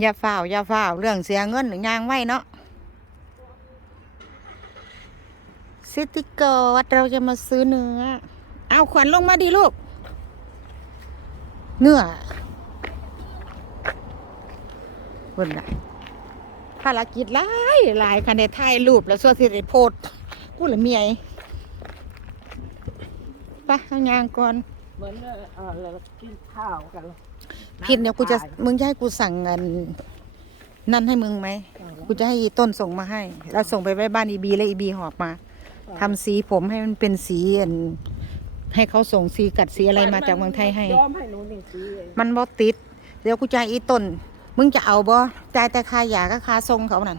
อย่าฝ้าวอย่าฝ้าวเรื่องเสียเงินหรือยางไว้เนาะซิติโกวัดเราจะมาซื้อเนื้อ เอาขวัญลงมาดิลูก เนื้อบ่นน่ะภารกิจหลายหลายคันได้ถ่ายรูปแล้วส่วนสิได้โพสกูละเมียไปเอายางก่อน เหมือนเออเรากินข้าวกัน กินเดี๋ยวกูจะมึงจะให้กูสั่งเงินนั่นให้มึงไหมกูจะให้อีต้นส่งมาให้ แล้วส่งไปไว้บ้านอีบีแล้วอีบีหอบมาทำสีผมให้มันเป็นสีอันให้เขาส่งสีกัดสีอะไรมาจากเมืองไทยให้ย้อมให้หนูหนึ่งสีเองมันบ่ติด เดี๋ยวกูจะให้อีต้น มึงจะเอาบ่จ่ายแต่ค่ายาก็ค่าส่งเขานั่น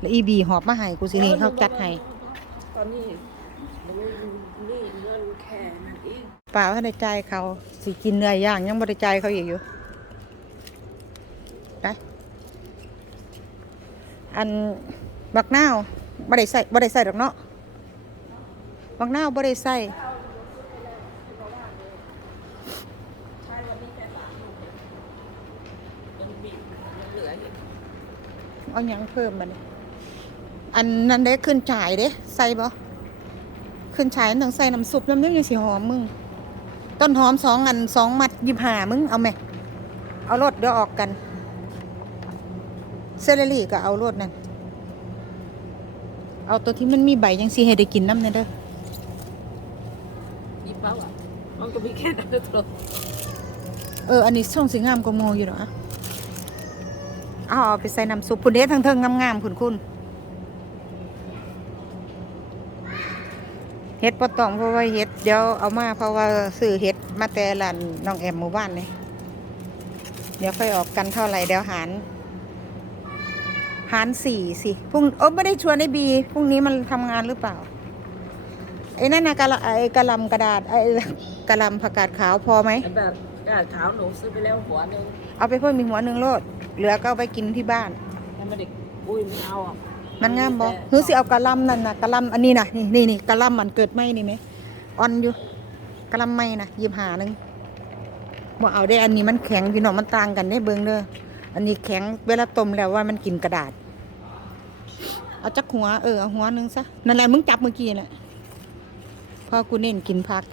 แล้วอีบีหอบมาให้กูสินี่เขาจัดให้ตอนนี้หนูนี่เงินแค่นั้นเองเปล่าถ้าได้จ่ายเขาสิกินเนื้อย่างยังบ่ได้จ่ายเขาอีกอยู่ไป อันบักนาวบ่ได้ใส่บ่ได้ใส่ดอกเนาะบักนาวบ่ได้ใส่เออยู่เอายังเพิ่มมาเนี่ยอันนั้นเด้ขึ้นฉายเด้ใส่บ่ขึ้นฉายมันต้องใส่น้ำซุปน้ำเนี้ยังสิหอมมึง ต้นหอมสองอันสองมัดยิบหามึง เอาไหม เอารถเดี๋ยวออกกัน เซเลอรี่ก็เอารถนั่น เอาตัวที่มันมีใบยังสิให้ได้กินน้ำเนี่ยเด้อยี่เป้าอะมันก็มีแค่นั้นตัวเออ อันนี้ช่องสีงามกว่าโมอยู่เนาะเอาเอาไปใส่น้ำซุปพุ่นเด้ทั้งเทิงงามๆคุณคุณเฮ็ดปอตองเพราะว่าเฮ็ดเดี๋ยวเอามาเพราะว่าซื้อเฮ็ดมาแต่ร้านน้องแอมหมู่บ้านนี่เดี๋ยวค่อยออกกันเท่าไหร่เดี๋ยวหาร หารสี่สิพรุ่งโอ้ไม่ได้ชวนไอ้บีพรุ่งนี้มันทำงานหรือเปล่าไอ้นั่นนะกะละไอ้กะลำกระดาษไอ้กะลำผักกาดขาวพอไหมไอ้แบบกาดขาวหนูซื้อไปแล้วหัวหนึ่งเอาไปเพิ่มมีหัวหนึ่งโลดเหลือก็เอาไปกินที่บ้านยังไม่ได้อุ้ยไม่เอาอะมันงามบ่หรือสิเอากะหลำนั่นน่ะกะหลำอันนี้น่ะนี่นี่นี่กะหลำมันเกิดไหมนี่ไหมอ่อนอยู่กะหลำไหมน่ะยิบหาหนึ่งบ่เอาได้อันนี้มันแข็งพี่น้องมันต่างกันได้เบิ่งเด้ออันนี้แข็งเวลาต้มแล้วว่ามันกินกระดาษ เอาจักหัวเออเอาหัวหนึงซะนั่นแหละมึงจับเมื่อกี้น่ะพอกูเน้นกินผัก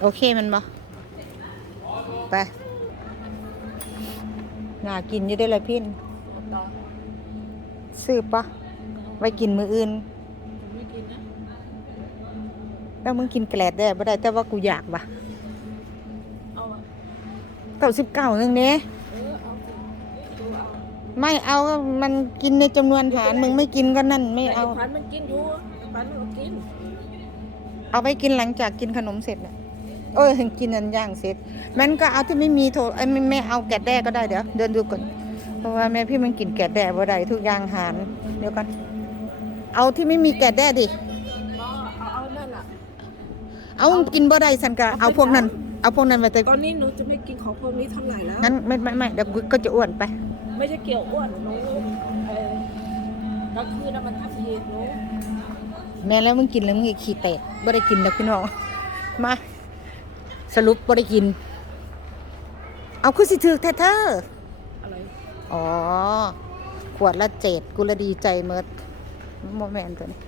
โอเคมันบ่ไปน่ากินอยู่ได้อเลยพินต่อซื้อปะไว้กินมืออื่นไม่กินนะ แล้วมึงกินแกลดได้บ่ได้แต่ว่ากูอยากว่ะเอาอะเก้าสิบเก้านึงเนี้ยเออเอาสิดูเอาไม่เอาก็มันกินในจำนวนฐานมึงไม่กินก็นั่นไม่แต่เอาไอ้พันมันกินอยู่ไอ้พันมันกิน เอาไปกินหลังจากกินขนมเสร็จน่ะเออกินอันย่างเสร็จ มันก็เอาที่ไม่มีโทไอ้ยไม่ไม่เอาแกะแด้ก็ได้เดี๋ยวเดินดูก่อนเพราะว่าแม่พี่มันกินแกะแด้บ่ได้ทุกอย่างหารเดี๋ยวก่อนเอาที่ไม่มีแกะแด้ดิ เอากินบ่ได้สันกะเอาพวกนั้น เอาพวกนั้นไปแต่ตอนนี้หนูจะไม่กินของพวกนี้เท่าไหร่แล้วงั้นไม่ไม่ไม่เดี๋ยวกูก็จะอ้วนไป ไม่ใช่เกี่ยวอ้วนหนูเออกลางคืนน่ะมันทำเหตุหนูแม่แล้วมึงกินแล้วมึงก็ขี้แตกบ่ได้กินแล้วพี่น้องมาสรุปบ่ได้กิน เอาคือสิถือแท้เธออะไรอ๋อขวดละเจ็ดกูละดีใจเมิดโมแมนตัวนี้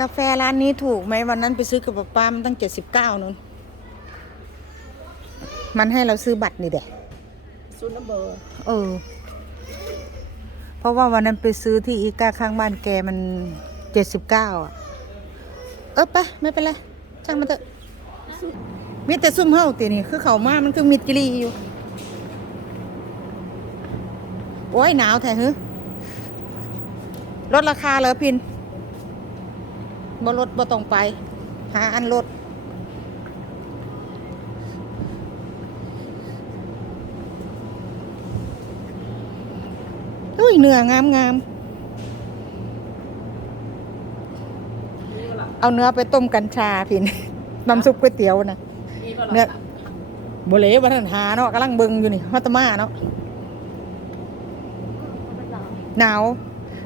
กาแฟร้านนี้ถูกไหมวันนั้นไปซื้อกับป้ามันตั้งเจ็ดสิบเก้านู่นมันให้เราซื้อบัตรนี่แหละซูนัมเบอร์เออ เพราะว่าวันนั้นไปซื้อที่อีกาข้างบ้านแกมันเจ็ดสิบเก้าอะ เออไปไม่เป็นไรช่างมันเถอะมีแต่ซุ่มเฮาตีนี่คือเขามามันคือมิดกิรีอยู่ โอ้ยหนาวแท้ฮึลดราคาเลยพิน บ่ลดบ่ต้องไป หาอันลดอุ้ยเนื้องามงามมีเวลาเอาเนื้อไปต้มกัญชาพินน้ำซุปก๋วยเตี๋ยวนะมีเวลาเนื้อบ่เหลวบ่ทันหาเนาะกำลังเบิ่งอยู่นี่ฮัตตมาเนาะหนาว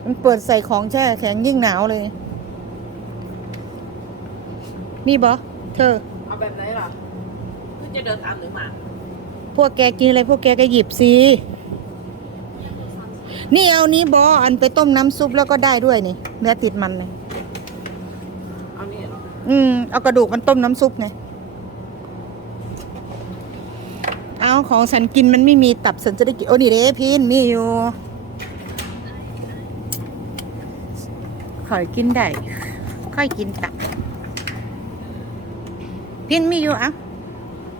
มันเปิดใส่ของแช่แข็งยิ่งหนาวเลย มีบ่เธอ เอาแบบไหนล่ะคือจะเดินตามหรือหมาพวกแกกินอะไร พวกแกก็หยิบสินี่เอานี้บออันไปต้มน้ำซุปแล้วก็ได้ด้วยนี่แม่ติดมันเลยเอานี่เหรออืมเอากระดูกมันต้มน้ำซุปไงเอาของฉันกินมันไม่มีตับฉันจะได้กินโอ้นี่เด้พินมีอยู่ขอยกินได้ค่อยกินตับ พินมีอยู่เอะ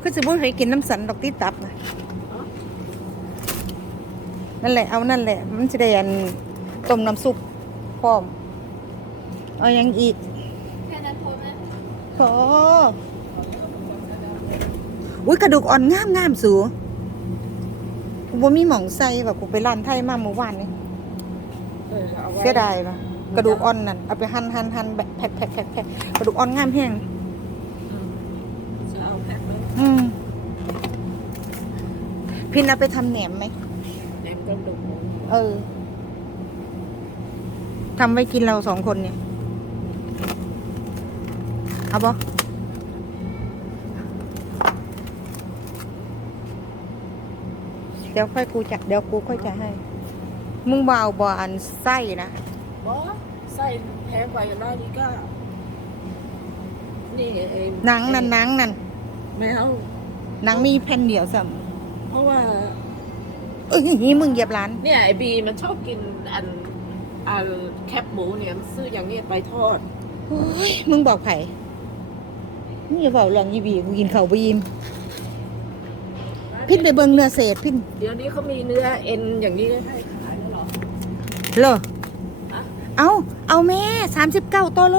คือจะบ่เคยกินน้ำสันดอกที่ตับนะนั่นแหละเอานั่นแหละ มันจะได้อันต้มน้ำซุปพร้อม เอายังอีกแค่นั้นพอไหมโอ้อุ้ยกระดูกอ่อนงามงามสูกูบ่มีหม่องใส่แบบกูไปร้านไทยมาเมื่อวานนี่เออเอาไว้เสียดายปะกระดูกอ่อนนั่นเอาไปหั่นหั่นหั่นแบบแผ่แผ่แผ่แผ่กระดูกอ่อนงามแห้ง อืมจะเอาแพ็คไว้ อืมพินเอาไปทำแหนมไหมแหนมกระดูกหมูเออทำไว้กินเราสองคนเนี่ย เอาปะเดี๋ยวค่อยกูจะเดี๋ยวกูค่อยจะให้ มึงเบเอาบออันไส้นะบอใส่แพ็คไว้ร้อยดีก็นี่ไอ้หนังนั่นหนังนั่น แมวหนังมีแผ่นเดียวสัมเพราะว่าเอ้ยนี่มึงเหยียบร้าน เนี่ยไอบีมันชอบกินอันอันแคบหมูเนี่ยมันซื้ออย่างนี้ไปทอดโอ้ยมึงบอกไผ่มึงอย่าบอกหลองยีบีกูกินเขาวไปยิมพินไปเบิงเนื้อเศษพินเดี๋ยวนี้เขามีเนื้อเอ็นอย่างนี้ให้ขายแล้วเหรอเหรออะเอาเอาแม่สามสิบเก้าตัวโล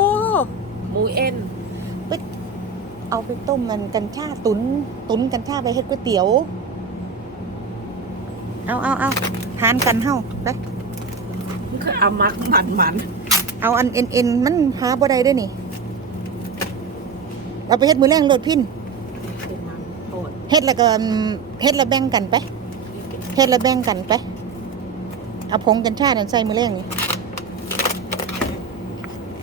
หมูเอ็น เอาไปต้มมันกัญชาตุน ตุนกัญชาไปเฮ็ดก๋วยเตี๋ยว เอาเอาเอาทานกันเฮ้าไปมันคือเอามักมันมันเอาอันเอ็นเอ็นมันหาบ่ได้เด้วยนี่ เราไปเฮ็ดมือแรงโลดพินเป็นมันโทษเฮ็ดแล้วก็เฮ็ดแล้วแบ่งกันไปเฮ็ดแล้วแบ่งกันไป เอาผงกัญชานั่นใส่มือแรงนี่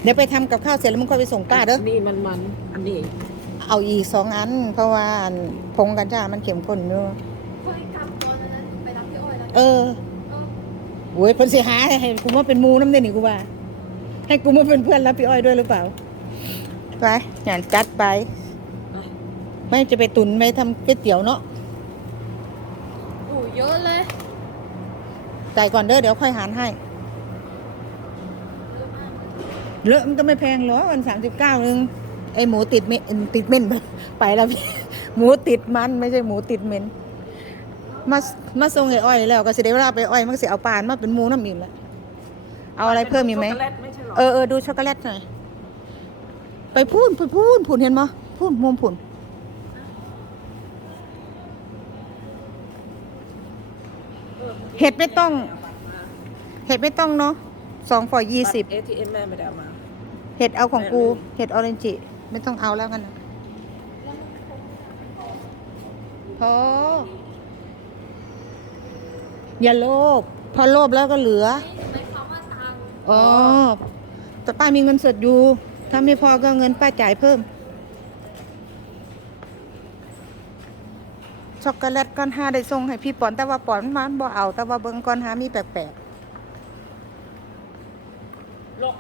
เดี๋ยวไปทำกับข้าวเสร็จแล้วมึงค่อยไปส่งป้าเด้อ นี่มันมัน อันนี้ เอาอีกสองอัน เพราะว่าอันผงกัญชามันเข้มข้นเนาะเคยกำตอนนั้นไปรับพี่อ้อยแล้วเออเออโว้ยเพิ่นสิหาให้กูมาเป็นหมูน้ำเด่นนี่กูว่า ให้กูมาเป็นเพื่อนรับพี่อ้อยด้วยหรือเปล่าไปงานจัดไป ไม่จะไปตุนไม่ทำก๋วยเตี๋ยวเนาะโอ้เยอะเลยจ่ายก่อนเด้อเดี๋ยวค่อยหารให้เยอะมากเลอะมันก็ไม่แพงหรอกวันสามสิบเก้านึง ไอหมูติดเมนติดเม่นไปไปแล้วพี่หมูติดมันไม่ใช่หมูติดเมนมามาส่งไอ้อ้อยแล้วก็สิได้เวลาไปอ้อยมันก็สิเอาปานมาเป็นหมูน้ำอิ่มแล้วเอาอะไรเพิ่มอีกไหมช็อกโกแลตไม่ใช่หรอเออเออดูช็อกโกแลตหน่อยไปพูนพูนพูนพูนเห็นมั้ยพูนมุมพูนเห็ดไม่ต้องเห็ดไม่ต้องเนาะสองฝอยยี่สิบเอทีเอ็มแม่ไม่ได้เอามา เห็ดเอาของกู เห็ดออเรนจิ ไม่ต้องเอาแล้วกันนะพออย่าโลภพอโลภแล้วก็เหลือหมายความว่าตังค์อ๋อแต่ป้ามีเงินสดอยู่ ถ้าไม่พอก็เอาเงินป้าจ่ายเพิ่ม ช็อกโกแลตก้อนห้าได้ส่งให้พี่ปอน แต่ว่าปอนมันบ่เอา แต่ว่าเบิ่งก้อนห้ามีแปลกล็อก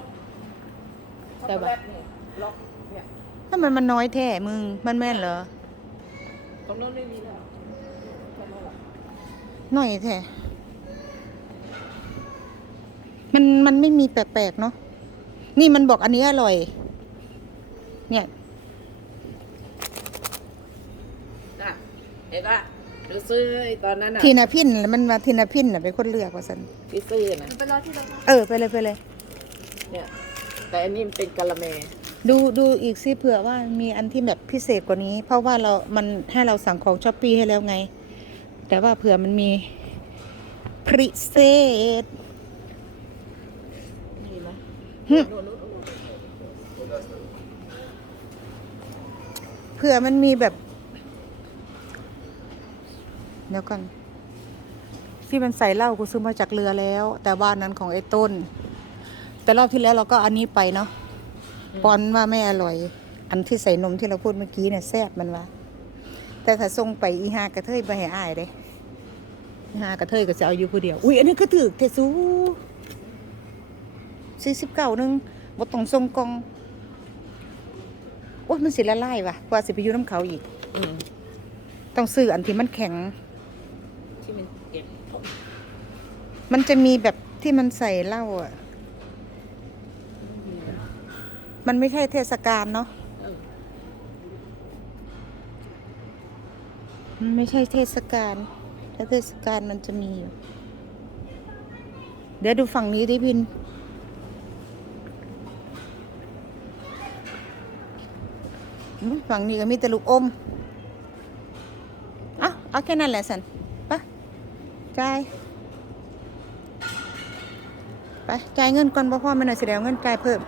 ช็อกแต่โกว่าแลตเนี่ยล็อก เนี่ยๆถ้ามันมันน้อยแท้มึง มันแม่นเหรอตรงนั้นไม่มีแล้วแค่นั้นแหละน้อยแท้มันมันไม่มีแปลกๆเนาะ นี่มันบอกอันนี้อร่อย เนี่ยน่ะเห็นป่ะหรือซื้อไอ้ตอนนั้นน่ะทีนาพินมันมาทีนาพินน่ะเป็นคนเลือกว่าสันที่ซื้อน่ะมันไปรอที่โรงพยาบาลเออไปเลยไปเลย เนี่ย แต่อันนี้มันเป็นกะละแม ดูดูอีกสิเผื่อว่ามีอันที่แบบพิเศษกว่านี้ เพราะว่าเรามันให้เราสั่งของช้อปปี้ให้แล้วไง แต่ว่าเผื่อมันมีพิเศษมีไหมหึโน่นโน่นโน่นเผื่อมันมีแบบ เดี๋ยวก่อนที่มันใส่เหล้ากูซื้อมาจากเรือแล้ว แต่ว่านั้นของไอ้ต้น แต่รอบที่แล้วเราก็อันนี้ไปเนาะ ปอนว่าไม่อร่อย อันที่ใส่นมที่เราพูดเมื่อกี้เนี่ยแซ่บมันว่าแต่ถ้าส่งไปอีหากระเทยไปให้อายเด้อีหากระเทยก็จะเอาอยู่ผู้เดียว อุ้ยอันนี้ก็ถือเทซูสี่สิบเก้านึงบ่ต้องส่งกล่องโอ้ยมันสิละลายว่ะกว่าสิไปอยู่น้ำเขาอีกอืมต้องซื้ออันที่มันแข็งที่มันเก็บมันจะมีแบบที่มันใส่เหล้าอะ มันไม่ใช่เทศกาลเนาะมันไม่ใช่เทศกาลถ้าเทศกาลมันจะมีอยู่ เดี๋ยวดูฝั่งนี้ดิพิน ฝั่งนี้ก็มีแต่ลูกอมอะเอาแค่นั้นแหละสันไปจ่ายไปจ่ายเงินก่อนบ่พ่อไม่น่าสิได้เอาเงินจ่ายเพิ่ม